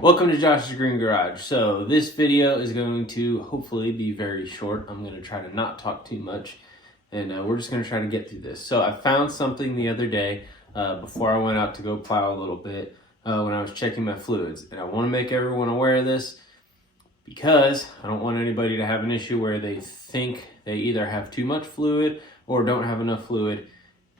Welcome to Josh's Green Garage. So this video is going to hopefully be very short. I'm going to try to not talk too much, and we're just going to try to get through this. So I found something the other day before I went out to go plow a little bit when I was checking my fluids. And I want to make everyone aware of this because I don't want anybody to have an issue where they think they either have too much fluid or don't have enough fluid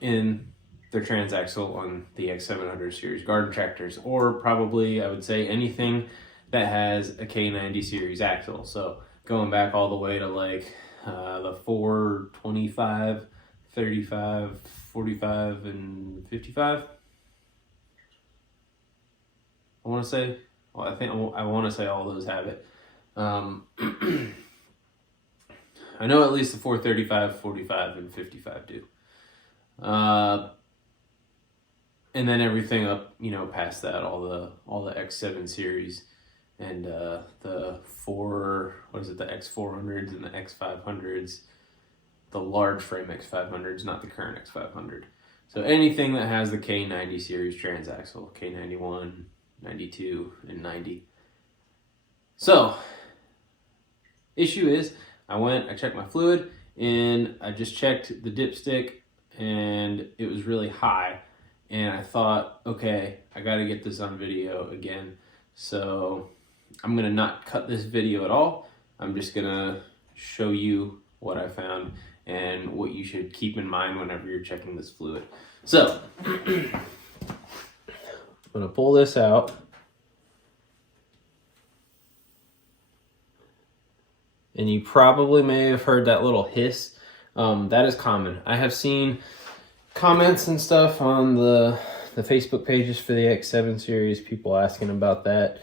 in their transaxle on the X700 series garden tractors, or probably I would say anything that has a K90 series axle. So going back all the way to like the 425, 35, 45, and 55. I want to say, well, I want to say all those have it. I know at least the 435, 45, and 55 do. And then everything up, past that, all the X7 series and the the X400s and the X500s, the large frame X500s, not the current X500. So anything that has the K90 series transaxle, K91, 92, and 90. So, issue is, I checked my fluid, and I just checked the dipstick, and it was really high. And I thought, okay, I got to get this on video again. So I'm going to not cut this video at all. I'm just going to show you what I found and what you should keep in mind whenever you're checking this fluid. So I'm going to pull this out. And you probably may have heard that little hiss. That is common. I have seen comments and stuff on the Facebook pages for the X7 series, people asking about that.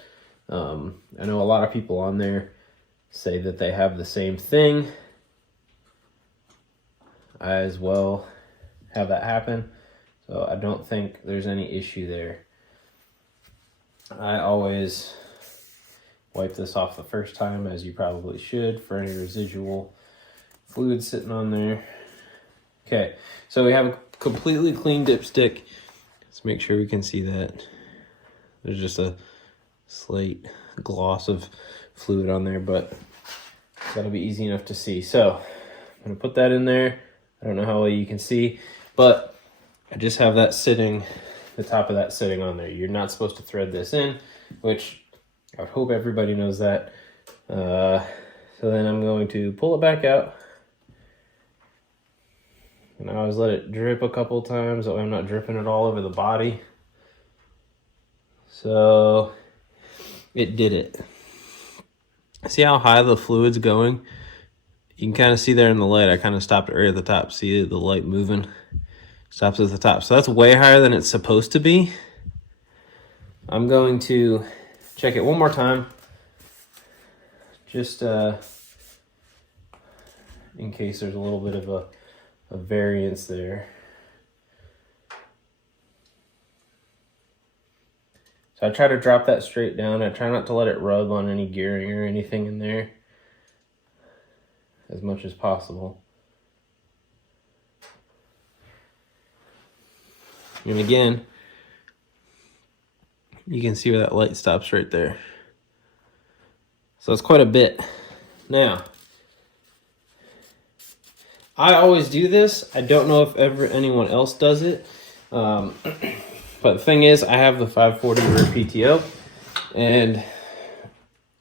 I know a lot of people on there say that they have the same thing. I as well have that happen, so I don't think there's any issue there. I always wipe this off the first time, as you probably should, for any residual fluid sitting on there. Okay, so we have a completely clean dipstick. Let's make sure we can see that. There's just a slight gloss of fluid on there, but that'll be easy enough to see. So I'm gonna put that in there. I don't know how well you can see, but I just have that sitting, the top of that sitting on there. You're not supposed to thread this in, which I hope everybody knows that. So then I'm going to pull it back out. And I always let it drip a couple times, so I'm not dripping it all over the body. So it did it. See how high the fluid's going? You can kind of see there in the light. I kind of stopped it right at the top. See the light moving? Stops at the top. So that's way higher than it's supposed to be. I'm going to check it one more time. Just in case there's a little bit of a variance there. So I try to drop that straight down. I try not to let it rub on any gearing or anything in there as much as possible. And again, you can see where that light stops right there. So it's quite a bit. Now, I always do this. I don't know if anyone else does it. But the thing is, I have the 540 rear PTO, and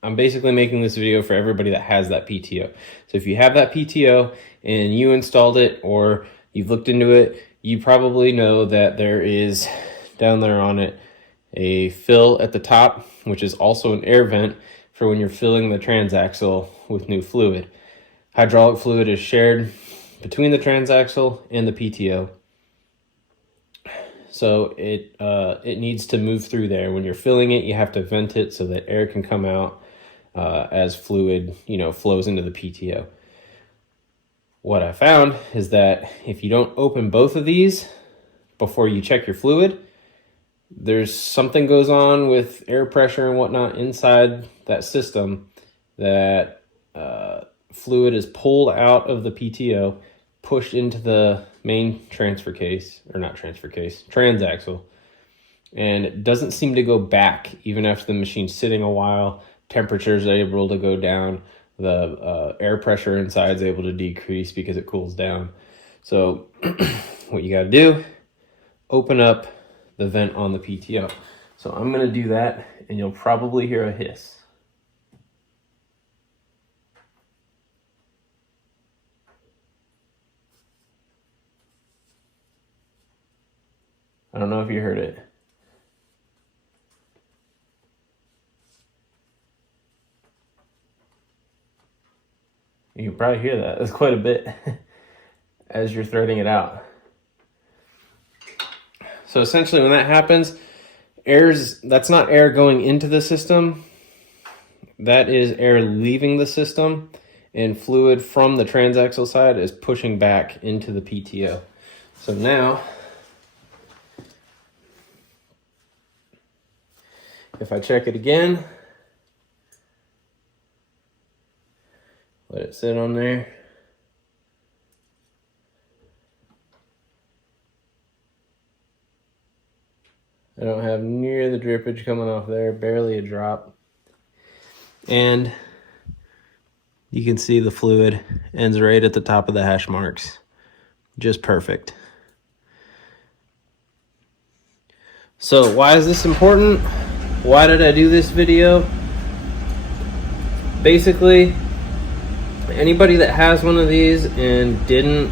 I'm basically making this video for everybody that has that PTO. So if you have that PTO and you installed it or you've looked into it, you probably know that there is down there on it a fill at the top, which is also an air vent for when you're filling the transaxle with new fluid. Hydraulic fluid is shared between the transaxle and the PTO. So it needs to move through there. When you're filling it, you have to vent it so that air can come out as fluid, flows into the PTO. What I found is that if you don't open both of these before you check your fluid, there's something goes on with air pressure and whatnot inside that system that fluid is pulled out of the PTO, pushed into the main transaxle, and it doesn't seem to go back even after the machine's sitting a while. Temperatures are able to go down. The air pressure inside is able to decrease because it cools down. So what you got to do, open up the vent on the PTO. So I'm going to do that, and you'll probably hear a hiss. I don't know if you heard it. You can probably hear that. That's quite a bit as you're threading it out. So essentially when that happens, that's not air going into the system. That is air leaving the system, and fluid from the transaxle side is pushing back into the PTO. So now, if I check it again, let it sit on there. I don't have near the drippage coming off there, barely a drop. And you can see the fluid ends right at the top of the hash marks. Just perfect. So why is this important? Why did I do this video? Basically, anybody that has one of these and didn't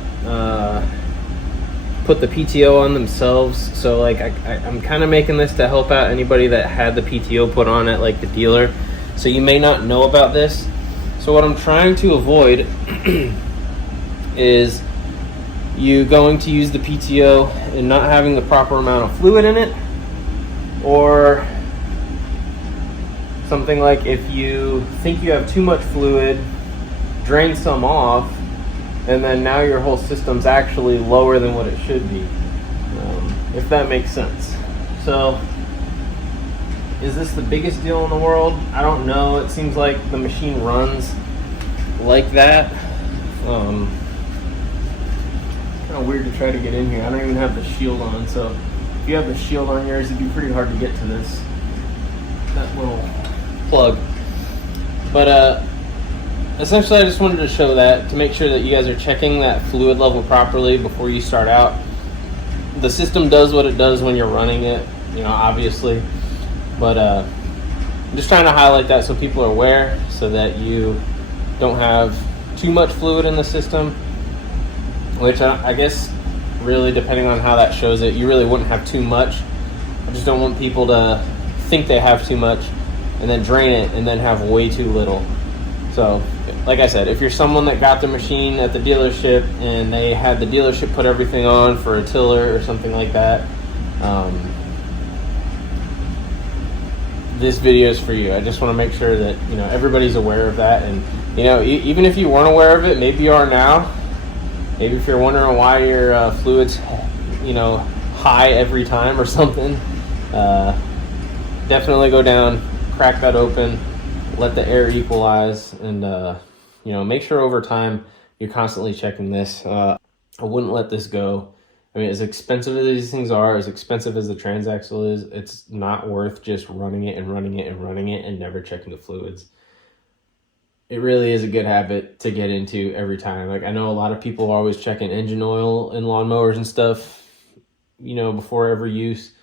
put the PTO on themselves, so like I'm kind of making this to help out anybody that had the PTO put on at like the dealer, so you may not know about this. So what I'm trying to avoid is you going to use the PTO and not having the proper amount of fluid in it, or something like if you think you have too much fluid, drain some off, and then now your whole system's actually lower than what it should be, if that makes sense. So is this the biggest deal in the world? I don't know. It seems like the machine runs like that. Kind of weird to try to get in here. I don't even have the shield on, so if you have the shield on yours, it'd be pretty hard to get to that little plug. But essentially, I just wanted to show that to make sure that you guys are checking that fluid level properly before you start out. The system does what it does when you're running it, obviously. But I'm just trying to highlight that so people are aware, so that you don't have too much fluid in the system, which I guess really, depending on how that shows it, you really wouldn't have too much. I just don't want people to think they have too much and then drain it and then have way too little. So like I said, if you're someone that got the machine at the dealership and they had the dealership put everything on for a tiller or something like that, this video is for you. I just want to make sure that everybody's aware of that. And even if you weren't aware of it, maybe you are now. Maybe if you're wondering why your fluid's high every time or something, definitely go down, crack that open, let the air equalize, and make sure over time you're constantly checking this. I wouldn't let this go. I mean, as expensive as these things are, as expensive as the transaxle is, it's not worth just running it and running it and running it and never checking the fluids. It really is a good habit to get into every time. Like, I know a lot of people are always checking engine oil in lawnmowers and stuff, before every use.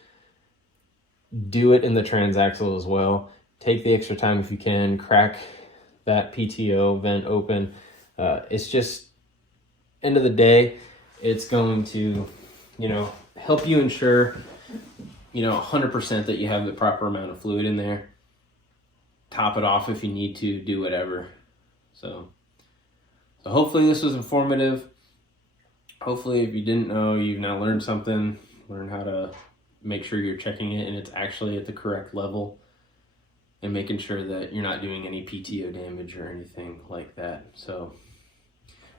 Do it in the transaxle as well. Take the extra time if you can, crack that PTO vent open. It's just, end of the day, it's going to, help you ensure, 100% that you have the proper amount of fluid in there. Top it off if you need to, do whatever. So hopefully this was informative. Hopefully if you didn't know, you've now learned something, learn how to make sure you're checking it and it's actually at the correct level, and making sure that you're not doing any PTO damage or anything like that. So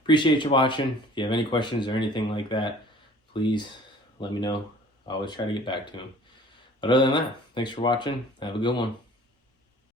appreciate you watching. If you have any questions or anything like that, please let me know. I always try to get back to them. But other than that, thanks for watching. Have a good one.